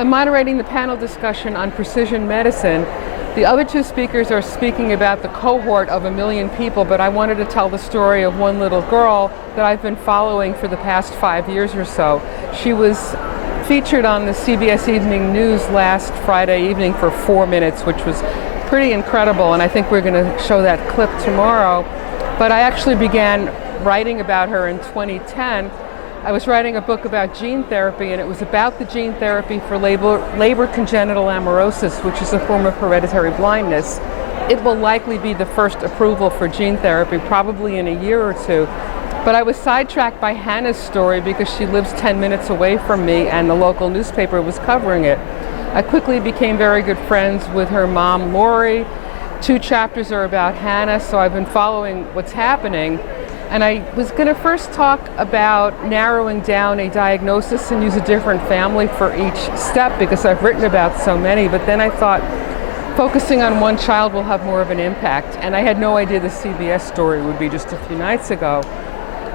I'm moderating the panel discussion on precision medicine. The other two speakers are speaking about the cohort of 1 million people, but I wanted to tell the story of one little girl that I've been following for the past 5 years or so. She was featured on the CBS Evening News last Friday evening for 4 minutes, which was pretty incredible, and I think we're going to show that clip tomorrow. But I actually began writing about her in 2010. I was writing a book about gene therapy, and it was about the gene therapy for labor congenital amaurosis, which is a form of hereditary blindness. It will likely be the first approval for gene therapy, probably in a year or two. But I was sidetracked by Hannah's story because she lives 10 minutes away from me and the local newspaper was covering it. I quickly became very good friends with her mom, Lori. 2 chapters are about Hannah, so I've been following what's happening. And I was going to first talk about narrowing down a diagnosis and use a different family for each step because I've written about so many, but then I thought focusing on one child will have more of an impact. And I had no idea the CBS story would be just a few nights ago.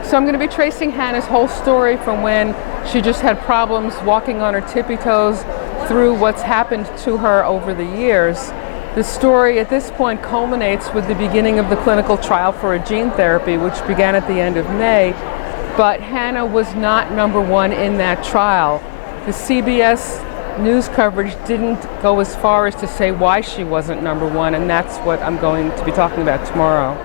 So I'm going to be tracing Hannah's whole story from when she just had problems walking on her tippy toes through what's happened to her over the years. The story at this point culminates with the beginning of the clinical trial for a gene therapy, which began at the end of May, but Hannah was not number 1 in that trial. The CBS news coverage didn't go as far as to say why she wasn't number 1, and that's what I'm going to be talking about tomorrow.